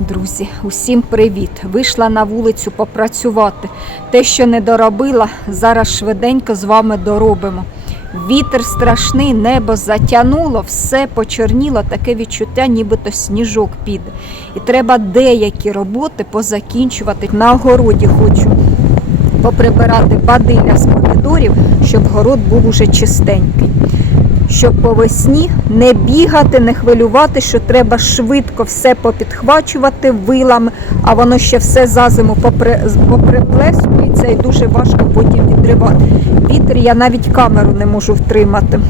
Друзі, усім привіт! Вийшла на вулицю попрацювати. Те, що не доробила, зараз швиденько з вами доробимо. Вітер страшний, небо затянуло, все почорніло, таке відчуття, нібито сніжок піде. І треба деякі роботи позакінчувати. На огороді хочу поприбирати бадилля з помідорів, щоб город був уже чистенький. Щоб по весні не бігати, не хвилювати, що треба швидко все попідхвачувати вилами, а воно ще все за зиму поприплескується і дуже важко потім відривати. Вітер я навіть камеру не можу втримати.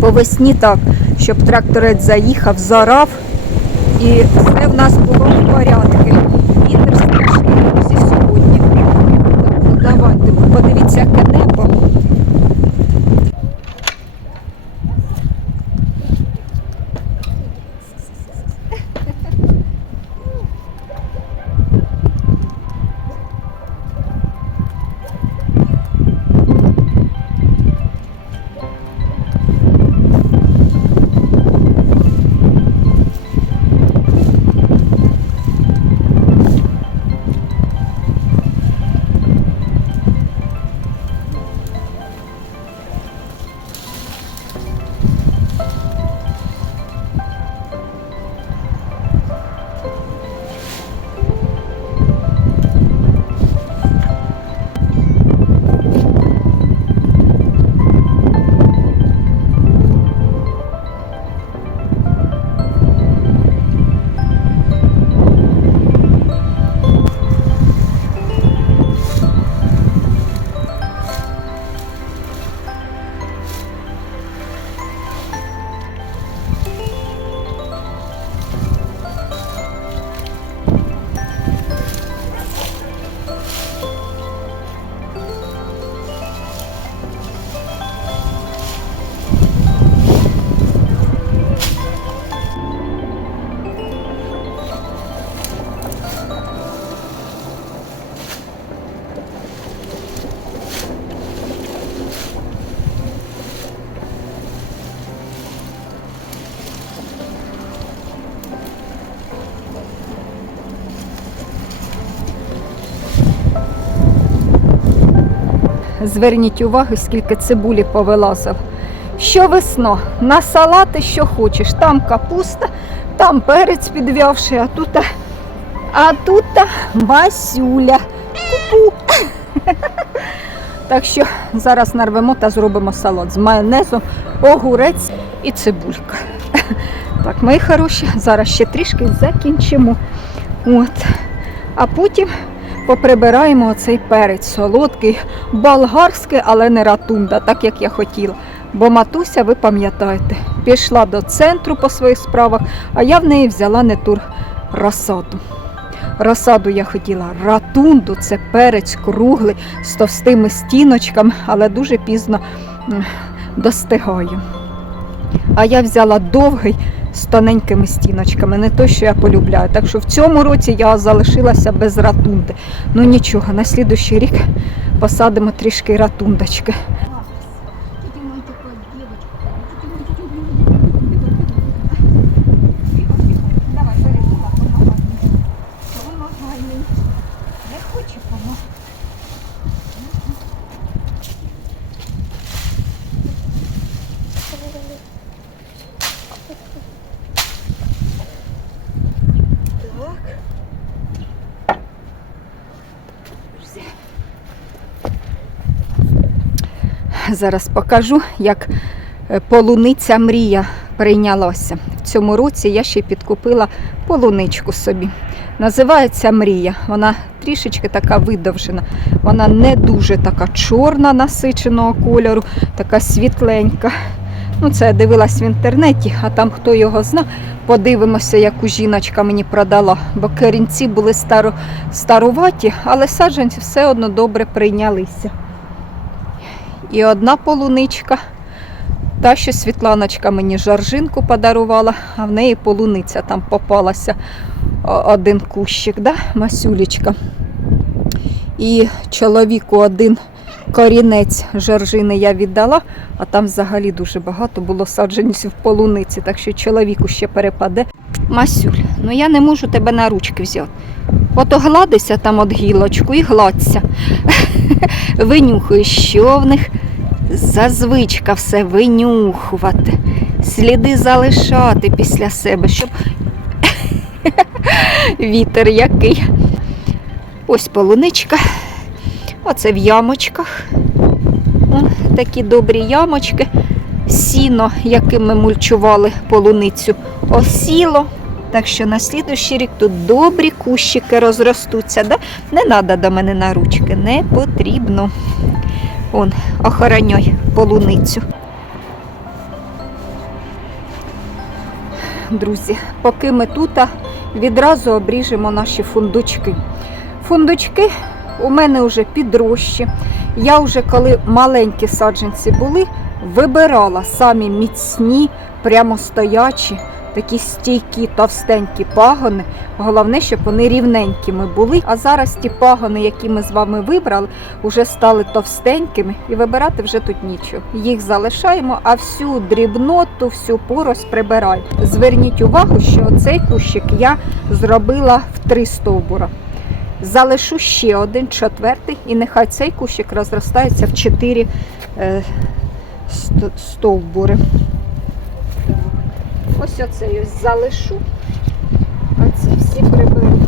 По весні так, щоб тракторець заїхав, зарав, і все в нас було в порядку. Зверніть увагу, скільки цибулі повилазив. Що весно, на салати що хочеш. Там капуста, там перець підв'явший, а тут, а тут Масюля. Ку-ку. Так що зараз нарвемо та зробимо салат з майонезом, огурець і цибулька. Так, мої хороші, зараз ще трішки закінчимо. От. А потім поприбираємо оцей перець солодкий, болгарський, але не ратунда, так як я хотіла. Бо матуся, ви пам'ятаєте, пішла до центру по своїх справах, а я в неї взяла не тур розсаду. Розсаду я хотіла ратунду, це перець круглий з товстими стіночками, але дуже пізно м, достигає. А я взяла довгий з тоненькими стіночками, не те, що я полюбляю. Так що в цьому році я залишилася без ратунди. Ну нічого, на слідущий рік посадимо трішки ратундочки. Не хоче помогти. Зараз покажу, як е, полуниця мрія прийнялася. В цьому році я ще підкупила полуничку собі. Називається мрія. Вона трішечки така видовжена. Вона не дуже така чорна насиченого кольору, така світленька. Ну, це я дивилась в інтернеті, а там хто його зна, подивимося, яку жіночка мені продала. Бо корінці були старо, старуваті, але саджанці все одно добре прийнялися. І одна полуничка, та, що Світланочка мені жаржинку подарувала, а в неї полуниця там попалася один кущик, да? Масюлечка. І чоловіку один корінець жаржини я віддала, а там взагалі дуже багато було саджанців полуниці, так що чоловіку ще перепаде. Масюль, ну я не можу тебе на ручки взяти. Ото гладися там от гілочку і гладься. Винюхуєш, що в них за звичка все винюхувати, сліди залишати після себе, щоб вітер який. Ось полуничка. Оце в ямочках. Вон такі добрі ямочки. Сіно, яким ми мульчували полуницю, осіло. Так що на слідущий рік тут добрі кущики розростуться. Да? Не треба до мене на ручки, не потрібно. Он, охороняй полуницю. Друзі, поки ми тут, відразу обріжемо наші фундучки. Фундучки у мене вже підрощі. Я вже коли маленькі саджанці були, вибирала самі міцні, прямо стоячі, такі стійкі, товстенькі пагони. Головне, щоб вони рівненькими були. А зараз ті пагони, які ми з вами вибрали, вже стали товстенькими і вибирати вже тут нічого. Їх залишаємо, а всю дрібноту, всю порость прибираю. Зверніть увагу, що цей кущик я зробила в три стовбура. Залишу ще один четвертий, і нехай цей кущик розростається в чотири е, стовбури. Ось оце я залишу, а ці всі приберу.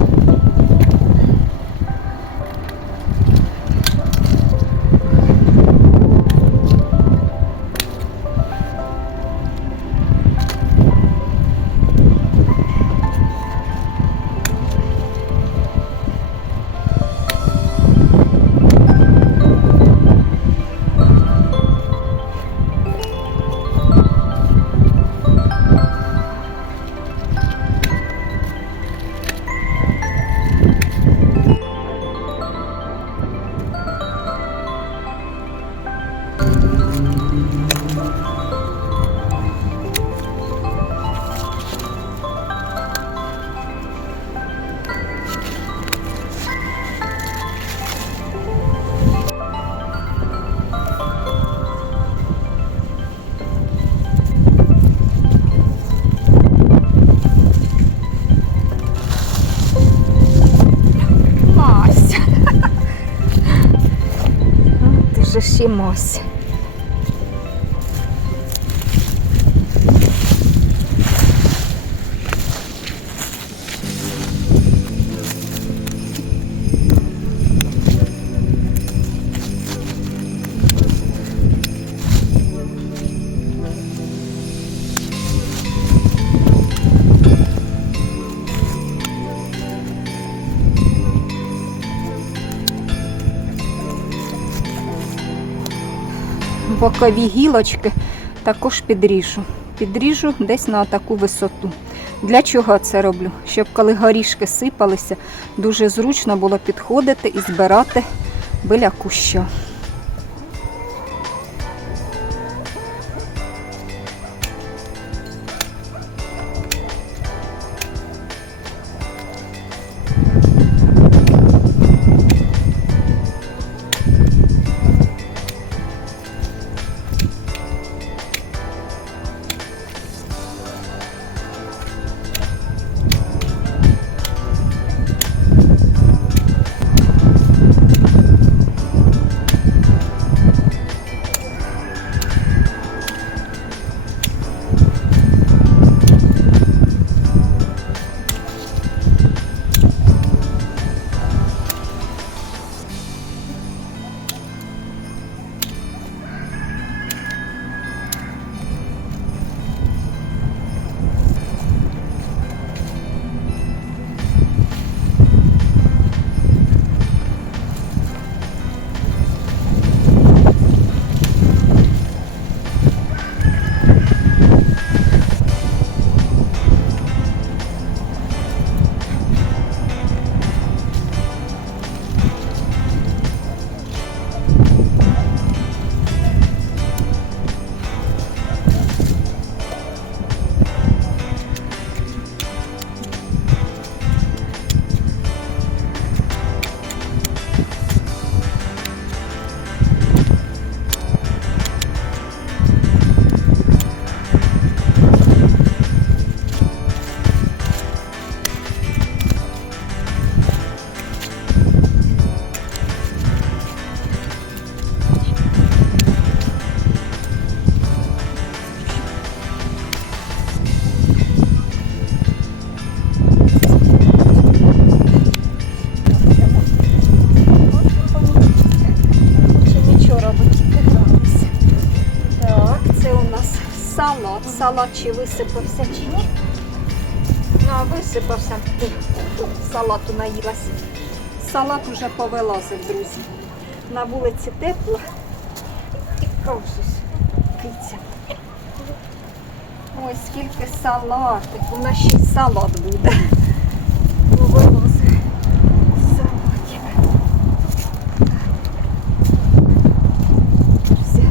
Ти бокові гілочки також підріжу. Підріжу десь на таку висоту. Для чого це роблю? Щоб коли горішки сипалися, дуже зручно було підходити і збирати біля куща. Салат чи висипався, чи ні. Ну, а висипався, салату наїлася. Салат уже повилазив, друзі. На вулиці тепло. І кажусь, киця. Ой, скільки салатик. У нас ще салат буде. Повилазив. Салатик. Все.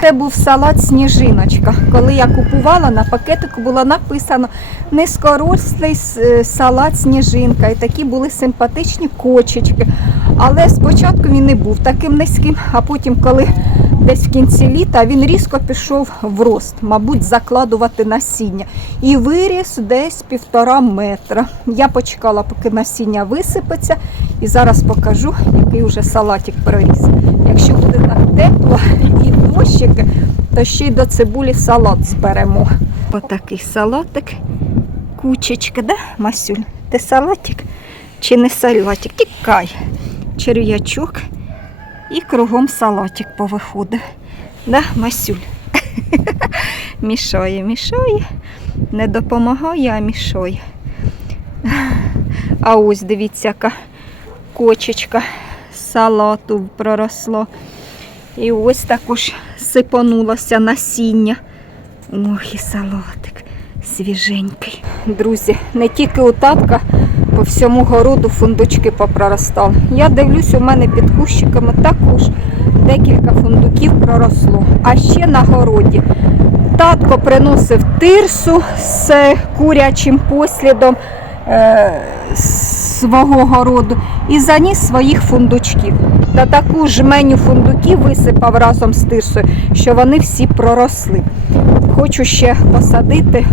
Це був салат сніжиночка. Коли я купувала, на пакетику було написано низкорослий е, салат сніжинка. І такі були симпатичні кочечки. Але спочатку він не був таким низьким, а потім, коли десь в кінці літа, він різко пішов в рост, мабуть, закладувати насіння. І виріс десь півтора метра. Я почекала, поки насіння висипеться, і зараз покажу, який вже салатик проріс. Якщо буде так тепло і дощики, то ще й до цибулі салат зберемо. Отакий салатик. Кучечка, да, Масюль? Ти салатик чи не салатик? Тікай. Черв'ячок і кругом салатик повиходив. Да, Масюль? мішає, мішає. Не допомагає, а мішає. А ось дивіться, яка кочечка салату проросло. І ось також сипанулося насіння. Ох, і салатик свіженький. Друзі, не тільки у татка, по всьому городу фундучки попроростали. Я дивлюсь, у мене під кущиками також декілька фундуків проросло. А ще на городі татко приносив тирсу з курячим послідом е, свого городу і заніс своїх фундучків. Та таку жменю фундуків висипав разом з тирсою, що вони всі проросли. Хочу ще посадити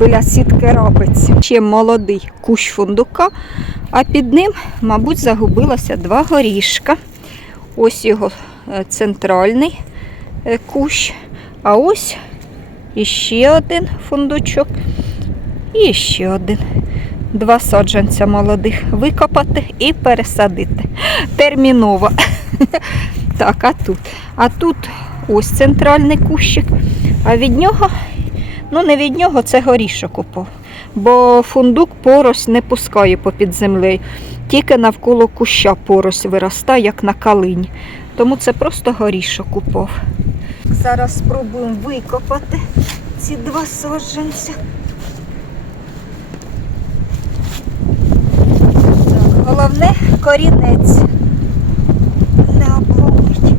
біля сітки рабиці. Ще молодий кущ фундука, а під ним, мабуть, загубилося два горішка. Ось його е, центральний е, кущ, а ось іще один фундучок і ще один. Два саджанця молодих викопати і пересадити. Терміново. Так, а тут? А тут ось центральний кущик, а від нього, ну не від нього, це горішок упав. Бо фундук порось не пускає попід землею. Тільки навколо куща порось виростає, як на калині. Тому це просто горішок упав. Зараз спробуємо викопати ці два саджанця. Головне корінець. Не обломить.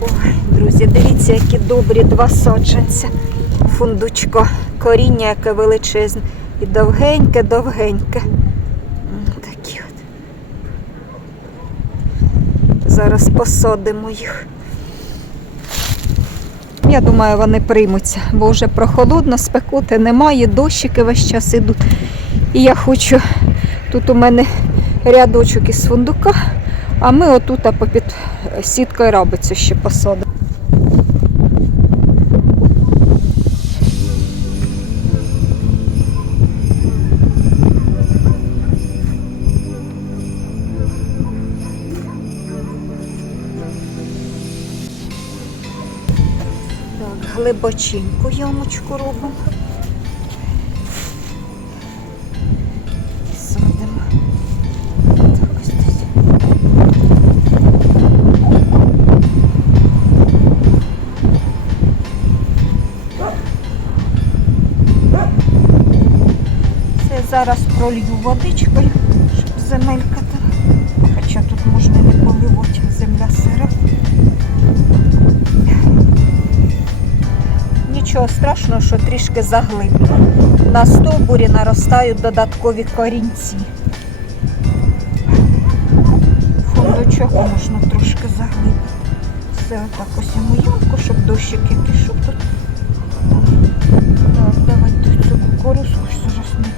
Ой, друзі, дивіться, які добрі два саджанця. Фундучко, коріння яке величезне. І довгеньке, довгеньке. Такі от. Зараз посадимо їх. Я думаю, вони приймуться, бо вже прохолодно, спекоти немає, дощики весь час ідуть. І я хочу, тут у мене рядочок із фундука, а ми отут попід сіткою рабицю ще посадимо. Глибоченьку ямочку робимо. Зараз пролью водичкою, щоб земелька Нічого страшного, що трішки заглиблю. На стовбурі наростають додаткові корінці. Фундучок можна трошки заглибити. Все отак ось йому ямку, щоб дощик який щоб тут. Так, давайте цю кукурузку зараз ми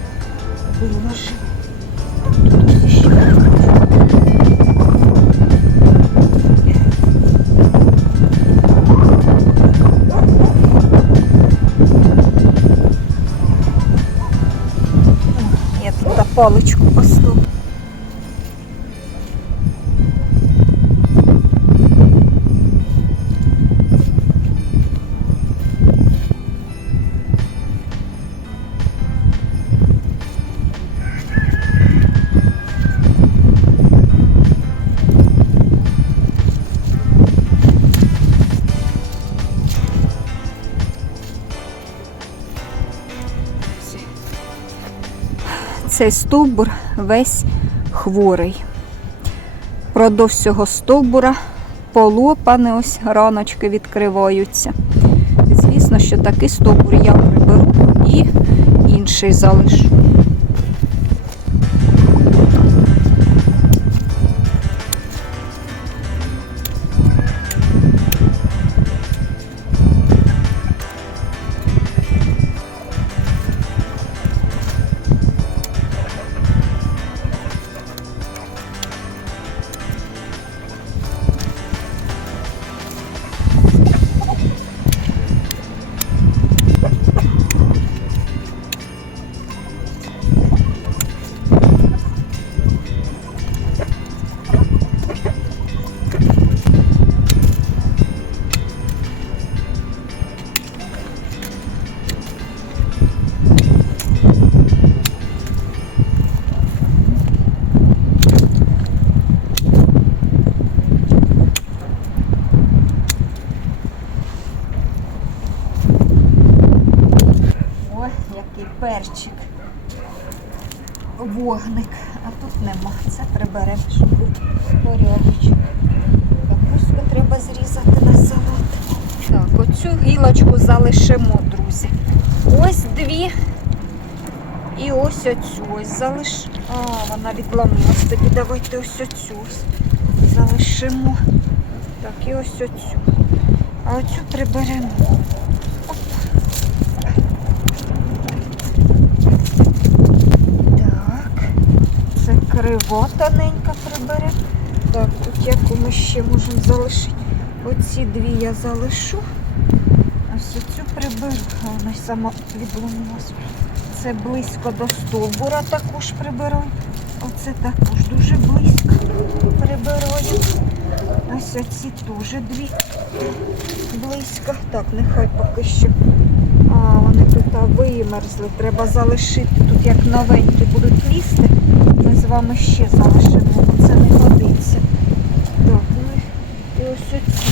виложимо. Паличку Цей стовбур весь хворий. Продовж цього стовбура полопани, ось раночки відкриваються. Звісно, що такий стовбур я приберу і інший залишу. Ось оцю ось залиш. А, вона відламалась. Тоді давайте ось оцю залишимо. Так, і ось оцю. А оцю приберемо. Так, це крива тоненька прибере. Так, тут яку ми ще можемо залишити. Оці дві я залишу. Ось оцю приберу. А Вона сама відломилась. Це близько до стовбура також прибираю. Оце також дуже близько прибираю. Ось оці теж дві близько. Так, нехай поки що. А, вони тут вимерзли. Треба залишити. Тут як новенькі будуть лізти. Ми з вами ще залишимо, бо це не годиться. Так, ну і ось оці,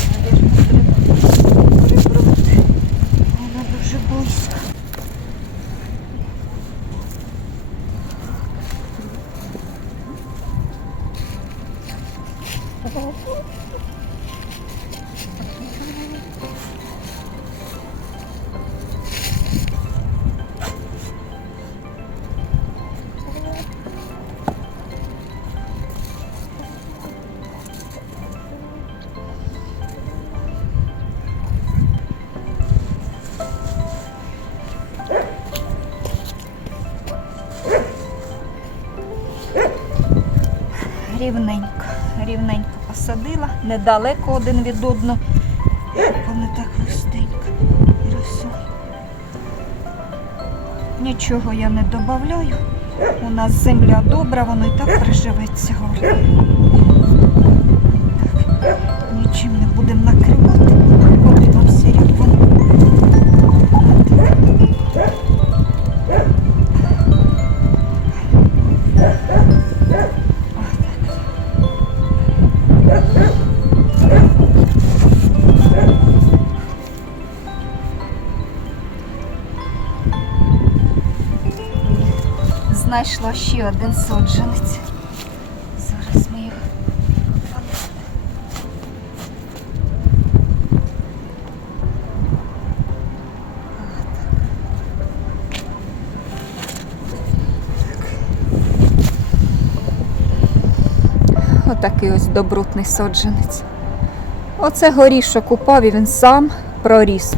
Рівненько, рівненько посадила, недалеко один від одного. Вони так густенько і росуть. Нічого я не додаю. У нас земля добра, воно і так приживеться. Так, нічим не будемо накривати. Знайшла ще один соджанець. Зараз ми його Отакий ось добротний соджанець. Оце горішок упав і він сам проріс.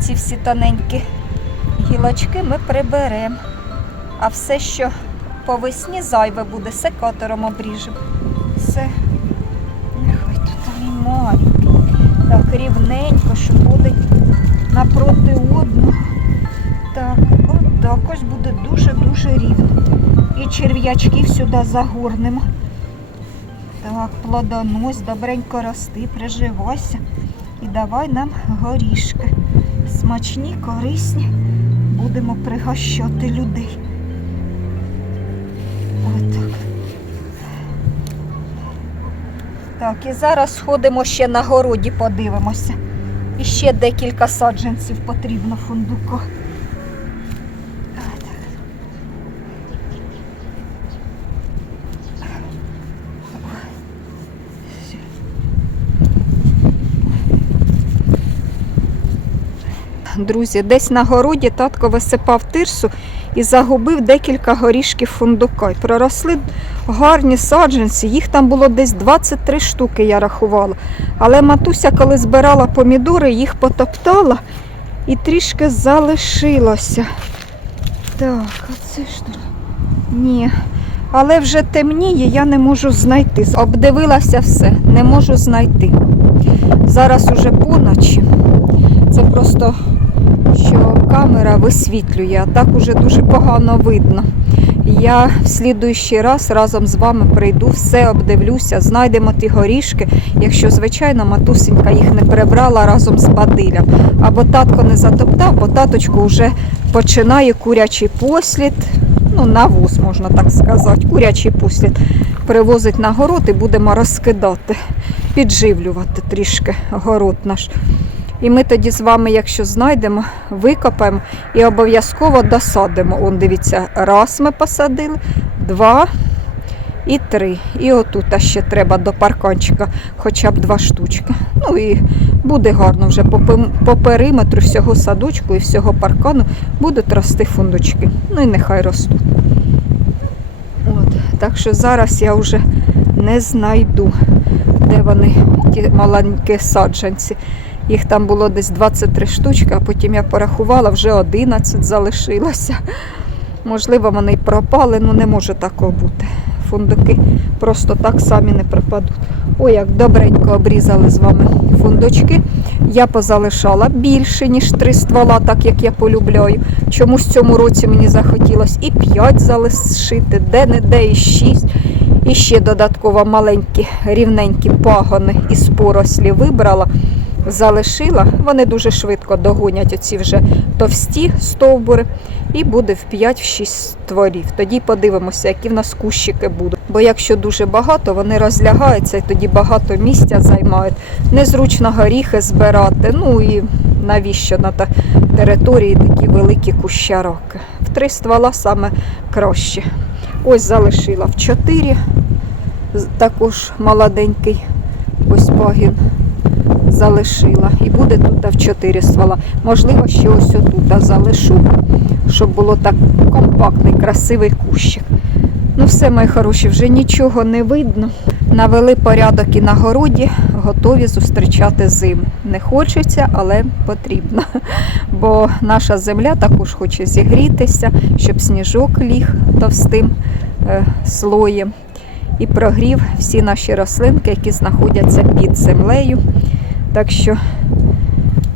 Оці всі тоненькі гілочки ми приберемо. А все, що по весні зайве буде, секатором обріжемо. Все. Нехай тут він маленький. Так, рівненько, щоб буде напроти одного. Так, от так ось буде дуже-дуже рівно. І черв'ячків сюди загорнемо. Так, плодонось, добренько рости, приживайся. І давай нам горішки. Смачні, корисні. Будемо пригощати людей. Отак. Так, і зараз сходимо ще на городі, подивимося. І ще декілька саджанців потрібно фундуку. Друзі, десь на городі татко висипав тирсу і загубив декілька горішків фундука. І проросли гарні саджанці, їх там було десь 23 штуки, я рахувала. Але матуся, коли збирала помідори, їх потоптала і трішки залишилося. Так, а це ж? Ні. Але вже темніє, я не можу знайти. Обдивилася все, не можу знайти. Зараз уже поночі. Це просто камера висвітлює, а так уже дуже погано видно. Я в слідуючий раз разом з вами прийду, все обдивлюся, знайдемо ті горішки, якщо, звичайно, матусенька їх не прибрала разом з бадилям. Або татко не затоптав, бо таточку вже починає курячий послід, ну, навоз, можна так сказати, курячий послід. Привозить на город і будемо розкидати, підживлювати трішки город наш. І ми тоді з вами, якщо знайдемо, викопаємо і обов'язково досадимо. Он дивіться, раз ми посадили, два і три. І отут ще треба до парканчика хоча б два штучки. Ну і буде гарно вже по, периметру всього садочку і всього паркану будуть рости фундучки. Ну і нехай ростуть. От. Так що зараз я вже не знайду, де вони, ті маленькі саджанці. Їх там було десь 23 штучки, а потім я порахувала, вже 11 залишилося. Можливо, вони й пропали, ну не може такого бути. Фундуки просто так самі не пропадуть. Ой, як добренько обрізали з вами фундучки. Я позалишала більше, ніж три ствола, так як я полюбляю. Чомусь цьому році мені захотілося і 5 залишити, де-не-де і 6. І ще додатково маленькі рівненькі пагони із порослі вибрала залишила. Вони дуже швидко догонять оці вже товсті стовбури, і буде в 5-6 створів. Тоді подивимося, які в нас кущики будуть. Бо якщо дуже багато, вони розлягаються і тоді багато місця займають. Незручно горіхи збирати. Ну і навіщо на території такі великі кущароки. В три ствола саме краще. Ось залишила в 4, також молоденький ось пагін залишила. І буде тут в 4 ствола. Можливо, ще ось отут залишу, щоб було так компактний, красивий кущик. Ну все, мої хороші, вже нічого не видно. Навели порядок і на городі, готові зустрічати зиму. Не хочеться, але потрібно. Бо наша земля також хоче зігрітися, щоб сніжок ліг товстим е, слоєм і прогрів всі наші рослинки, які знаходяться під землею. Так що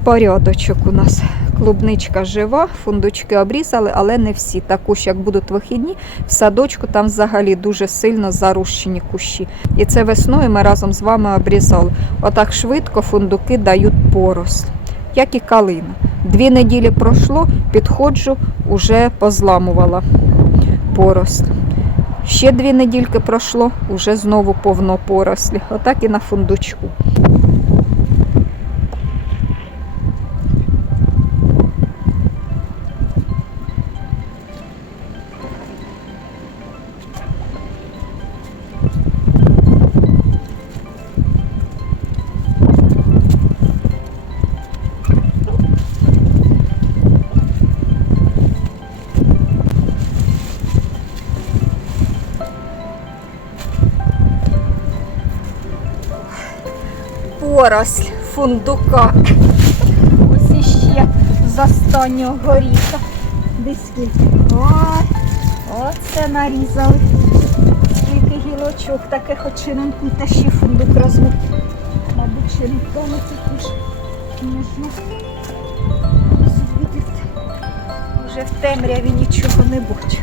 порядочок у нас. Клубничка жива, фундучки обрізали, але не всі. Також, як будуть вихідні, в садочку там взагалі дуже сильно зарущені кущі. І це весною ми разом з вами обрізали. Отак швидко фундуки дають поросль, як і калина. Дві неділі пройшло, підходжу, уже позламувала поросль. Ще дві недільки пройшло, уже знову повно порослі. Отак і на фундучку. Поросль фундука. Ось іще з останнього горіха. Десь скільки. Ой, оце нарізали. Скільки гілочок, таке хоч шиненку та ще фундук розму. Мабуть, ще тому також. Не знаю. Звідти. Вже в темряві нічого не бачу.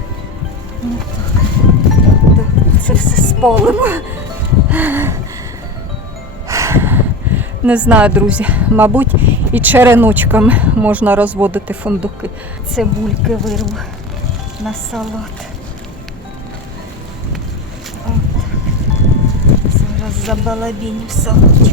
Ну так. Це все спалимо. Не знаю, друзі. Мабуть, і череночками можна розводити фундуки. Цибульки вирву на салат. От. Зараз в салаті.